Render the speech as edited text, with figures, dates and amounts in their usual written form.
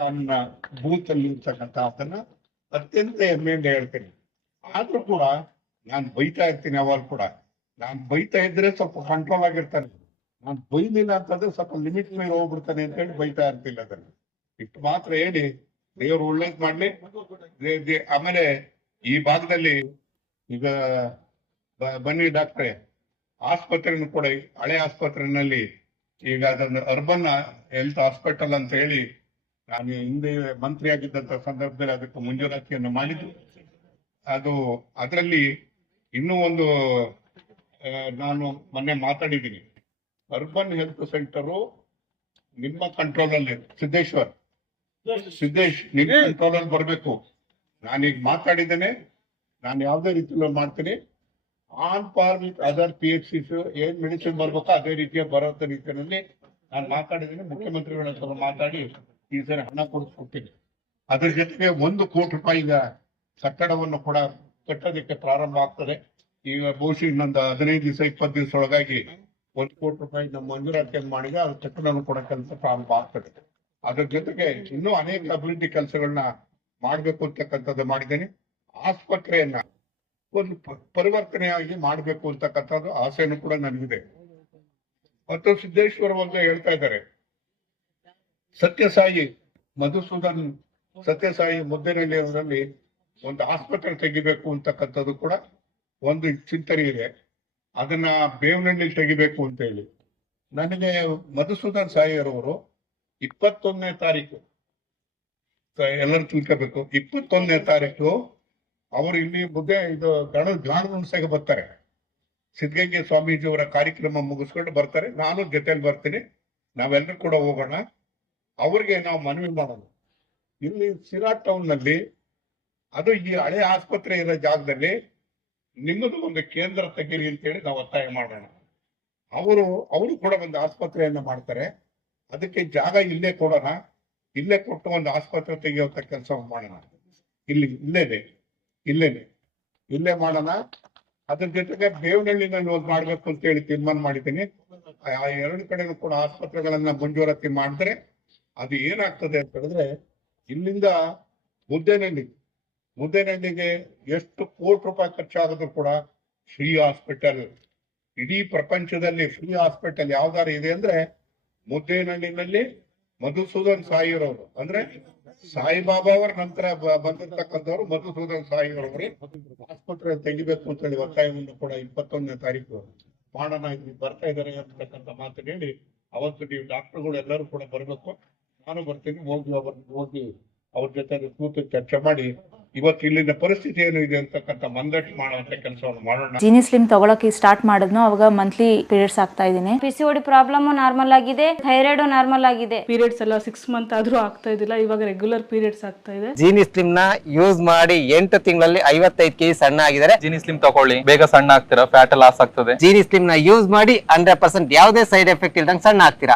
ನನ್ನ ಬೂತ್ ಅಲ್ಲಿ ಇರ್ತಕ್ಕಂಥ ಅದನ್ನ ಅತ್ಯಂತ ಹೆಮ್ಮೆಯಿಂದ ಹೇಳ್ತೇನೆ. ಆದ್ರೂ ಕೂಡ ನಾನು ಬೈತಾ ಇರ್ತೀನಿ. ಅವಾಗ ಕೂಡ ನಾನು ಬೈತಾ ಇದ್ರೆ ಸ್ವಲ್ಪ ಕಂಟ್ರೋಲ್ ಆಗಿರ್ತಾನೆ. ನಾನು ಬೈಲಿಲ್ಲ ಅಂತಂದ್ರೆ ಸ್ವಲ್ಪ ಲಿಮಿಟ್ ಮೇಲೆ ಹೋಗ್ಬಿಡ್ತಾನೆ ಅಂತ ಹೇಳಿ ಬೈತಾ ಇರ್ತಿಲ್ಲ. ಅದನ್ನ ಇಷ್ಟು ಮಾತ್ರ ಹೇಳಿ ದೇವರು ಒಳ್ಳೇದ್ ಮಾಡ್ಲಿ. ಆಮೇಲೆ ಈ ಭಾಗದಲ್ಲಿ ಈಗ ಬನ್ನಿ ಡಾಕ್ಟ್ರೆ, ಆಸ್ಪತ್ರೆಯನ್ನು ಕೂಡ ಹಳೆ ಆಸ್ಪತ್ರೆಯಲ್ಲಿ ಈಗ ಅದನ್ನು ಅರ್ಬನ್ ಹೆಲ್ತ್ ಹಾಸ್ಪಿಟಲ್ ಅಂತ ಹೇಳಿ ನಾನು ಹಿಂದೆ ಮಂತ್ರಿ ಆಗಿದ್ದಂತ ಸಂದರ್ಭದಲ್ಲಿ ಅದಕ್ಕೆ ಮಂಜೂರಾತಿಯನ್ನು ಮಾಡಿದ್ದು. ಅದು ಅದರಲ್ಲಿ ಇನ್ನೂ ಒಂದು ನಾನು ಮೊನ್ನೆ ಮಾತಾಡಿದ್ದೀನಿ. ಅರ್ಬನ್ ಹೆಲ್ತ್ ಸೆಂಟರು ನಿಮ್ಮ ಕಂಟ್ರೋಲ್ ಅಲ್ಲಿ ಸಿದ್ದೇಶ್ ನಿಮ್ಮ ಕಂಟ್ರೋಲ್ ಅಲ್ಲಿ ಬರಬೇಕು. ನಾನೀಗ ಮಾತಾಡಿದ್ದೇನೆ. ನಾನು ಯಾವುದೇ ರೀತಿಯಲ್ಲಿ ಮಾಡ್ತೀನಿ. ಆನ್ ಪಾರ್ ವಿತ್ ಅದರ್ PHCs ಏನ್ ಮೆಡಿಸಿನ್ ಬರ್ಬೇಕೋ ಅದೇ ರೀತಿಯ ಬರೋಂತ ರೀತಿಯಲ್ಲಿ ನಾನು ಮಾತಾಡಿದ್ದೀನಿ. ಮುಖ್ಯಮಂತ್ರಿಗಳ ಹತ್ರ ಮಾತಾಡಿ ಈ ಸರಿ ಹಣ ಕೊಡಿಸ್ಕೊಡ್ತೀನಿ. ಅದ್ರ ಜೊತೆಗೆ 1 ಕೋಟಿ ರೂಪಾಯಿ ಈಗ ಕಟ್ಟಡವನ್ನು ಕೂಡ ಕಟ್ಟೋದಕ್ಕೆ ಪ್ರಾರಂಭ ಆಗ್ತದೆ. ಈಗ ಬಹುಶಃ ಇನ್ನೊಂದು 15 ದಿವಸ 20 ದಿವಸ ಒಳಗಾಗಿ 1 ಕೋಟಿ ರೂಪಾಯಿ ನಮ್ಮ ಮಂಜೂರಾತಿಯನ್ನು ಮಾಡಿದ್ರೆ ಅದು ಕಟ್ಟಡವನ್ನು ಕೂಡ ಕೆಲಸ ಪ್ರಾರಂಭ ಆಗ್ತದೆ. ಅದ್ರ ಜೊತೆಗೆ ಇನ್ನೂ ಅನೇಕ ಅಭಿವೃದ್ಧಿ ಕೆಲಸಗಳನ್ನ ಮಾಡ್ಬೇಕು ಅಂತಕ್ಕಂಥದ್ದು ಮಾಡಿದ್ದೇನೆ. ಆಸ್ಪತ್ರೆಯನ್ನ ಒಂದು ಪರಿವರ್ತನೆಯಾಗಿ ಮಾಡ್ಬೇಕು ಅಂತಕ್ಕಂಥದ್ದು ಆಸೆನೂ ಕೂಡ ನನಗಿದೆ. ಮತ್ತು ಸಿದ್ದೇಶ್ವರ ಒಂದು ಹೇಳ್ತಾ ಇದ್ದಾರೆ, ಸತ್ಯಸಾಯಿ ಮುದ್ದೇನಹಳ್ಳಿ ಅವರಲ್ಲಿ ಒಂದು ಆಸ್ಪತ್ರೆ ತೆಗಿಬೇಕು ಅಂತಕ್ಕಂಥದ್ದು ಕೂಡ ಒಂದು ಚಿಂತನೆ ಇದೆ. ಅದನ್ನ ಬೇವನಹಳ್ಳಿ ತೆಗಿಬೇಕು ಅಂತ ಹೇಳಿ ನನಗೆ ಮಧುಸೂದನ್ ಸಾಯಿರವರು 21ನೇ ತಾರೀಕು ಎಲ್ಲರೂ ತಿಳ್ಕೋಬೇಕು. 21ನೇ ತಾರೀಕು ಅವರು ಇಲ್ಲಿ ಗಾಣಗುಣಸೆಗೆ ಬರ್ತಾರೆ. ಸಿದ್ಧಗಂಗೆ ಸ್ವಾಮೀಜಿಯವರ ಕಾರ್ಯಕ್ರಮ ಮುಗಿಸ್ಕೊಂಡು ಬರ್ತಾರೆ. ನಾನು ಜೊತೆಲಿ ಬರ್ತೀನಿ. ನಾವೆಲ್ಲರೂ ಕೂಡ ಹೋಗೋಣ. ಅವ್ರಿಗೆ ನಾವು ಮನವಿ ಮಾಡೋಣ. ಇಲ್ಲಿ ಸಿರಾ ಟೌನ್ ನಲ್ಲಿ ಅದು ಈ ಹಳೆ ಆಸ್ಪತ್ರೆ ಇರೋ ಜಾಗದಲ್ಲಿ ನಿಮ್ಮದು ಒಂದು ಕೇಂದ್ರ ತೆಗೀರಿ ಅಂತೇಳಿ ನಾವು ಒತ್ತಾಯ ಮಾಡೋಣ. ಅವರು ಕೂಡ ಒಂದು ಆಸ್ಪತ್ರೆಯನ್ನ ಮಾಡ್ತಾರೆ. ಅದಕ್ಕೆ ಜಾಗ ಇಲ್ಲೇ ಕೊಡೋಣ. ಇಲ್ಲೇ ಕೊಟ್ಟು ಒಂದು ಆಸ್ಪತ್ರೆ ತೆಗೆಯುವಂತ ಕೆಲಸ ಮಾಡೋಣ. ಇಲ್ಲೇ ಮಾಡೋಣ. ಅದ್ರ ಜೊತೆಗೆ ಬೇವನಹಳ್ಳಿನಲ್ಲಿ ಒಂದು ಮಾಡ್ಬೇಕು ಅಂತ ಹೇಳಿ ತೀರ್ಮಾನ ಮಾಡಿದ್ದೀನಿ. ಆ 2 ಕಡೆನೂ ಕೂಡ ಆಸ್ಪತ್ರೆಗಳನ್ನ ಮಂಜೂರಾತಿ ಮಾಡಿದ್ರೆ ಅದು ಏನಾಗ್ತದೆ ಅಂತ ಹೇಳಿದ್ರೆ, ಇಲ್ಲಿಂದ ಮುದ್ದೇನಹಳ್ಳಿಗೆ ಎಷ್ಟು ಕೋಟಿ ರೂಪಾಯಿ ಖರ್ಚಾಗಿದ್ರು ಕೂಡ ಫ್ರೀ ಹಾಸ್ಪಿಟಲ್. ಇಡೀ ಪ್ರಪಂಚದಲ್ಲಿ ಫ್ರೀ ಹಾಸ್ಪಿಟಲ್ ಯಾವ್ದಾರು ಇದೆ ಅಂದ್ರೆ ಮುದ್ದೇನಹಳ್ಳಿನಲ್ಲಿ ಮಧುಸೂದನ್ ಸಾಯಿರವರು, ಅಂದ್ರೆ ಸಾಯಿಬಾಬಾ ಅವರ ನಂತರ ಬಂದಿರ್ತಕ್ಕಂಥವ್ರು ಮಧುಸೂದನ್ ಸಾಯಿರವರು ಆಸ್ಪತ್ರೆ ತೆಗಿಬೇಕು ಅಂತ ಹೇಳಿ ಒತ್ತಾಯವನ್ನು ಕೂಡ 21ನೇ ತಾರೀಕು ಮಾಡೋಣ. ಇಲ್ಲಿ ಬರ್ತಾ ಇದಾರೆ ಅಂತಕ್ಕಂಥ ಮಾತು ಹೇಳಿ ಅವತ್ತು ನೀವು ಡಾಕ್ಟರ್ಗಳು ಎಲ್ಲರೂ ಕೂಡ ಬರ್ಬೇಕು. ನಾನು ಬರ್ತೀನಿ. ಹೋಗಿ ಅವ್ರ ಜೊತೆ ಕೂತು ಚರ್ಚೆ ಮಾಡಿ ಇವತ್ತು ಇಲ್ಲಿನ ಪರಿಸ್ಥಿತಿ ಏನು ಇದೆ ಅಂತಕ್ಕಂಥ ಮಂದಟ್ಟು ಮಾಡುವಂತ ಕೆಲಸವನ್ನು ಮಾಡೋಣ. ಜೀನಿ ಸ್ಲಿಮ್ ತಗೊಳಕ್ಕೆ ಸ್ಟಾರ್ಟ್ ಮಾಡಿದ್ನೋ ಅವಾಗ ಮಂತ್ಲಿ ಪೀರಿಯಡ್ಸ್ ಆಗ್ತಾ ಇದೀನಿ. PCOD ಪ್ರಾಬ್ಲಮ್ ನಾರ್ಮಲ್ ಆಗಿದೆ, ಥೈರಾಯ್ಡ್ ನಾರ್ಮಲ್ ಆಗಿದೆ. ಪೀರಿಯಡ್ಸ್ ಎಲ್ಲ 6 ಮಂತ್ ಆದ್ರೂ ಆಗ್ತಾ ಇದಿಲ್ಲ. ಇವಾಗ ರೆಗ್ಯುಲರ್ ಪೀರಿಯಡ್ಸ್ ಆಗ್ತಾ ಇದೆ. ಜೀನಿ ಸ್ಲಿಮ್ ನ ಯೂಸ್ ಮಾಡಿ 8 ತಿಂಗಳಲ್ಲಿ 55 kg ಸಣ್ಣ ಆಗಿದ್ದಾರೆ. ಜೀನಿ ಸ್ಲಿಮ್ ತಗೊಳ್ಳಿ, ಬೇಗ ಸಣ್ಣ ಆಗ್ತೀರಾ, ಫ್ಯಾಟ್ ಲಾಸ್ ಆಗ್ತದೆ. ಜೀನಿ ಸ್ಲಿಮ್ ನ ಯೂಸ್ ಮಾಡಿ 100% ಯಾವುದೇ ಸೈಡ್ ಎಫೆಕ್ಟ್ ಇಲ್ದಂಗೆ ಸಣ್ಣ ಆಗ್ತೀರಾ.